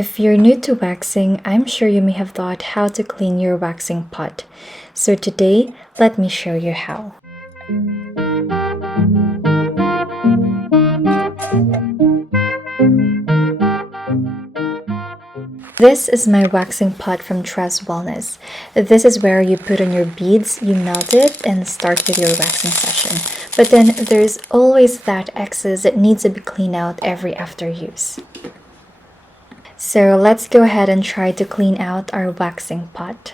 If you're new to waxing, I'm sure you may have thought how to clean your waxing pot. So today, let me show you how. This is my waxing pot from Tresswellness. This is where you put on your beads, you melt it, and start with your waxing session. But then there's always that excess that needs to be cleaned out every after use. So let's go ahead and try to clean out our waxing pot.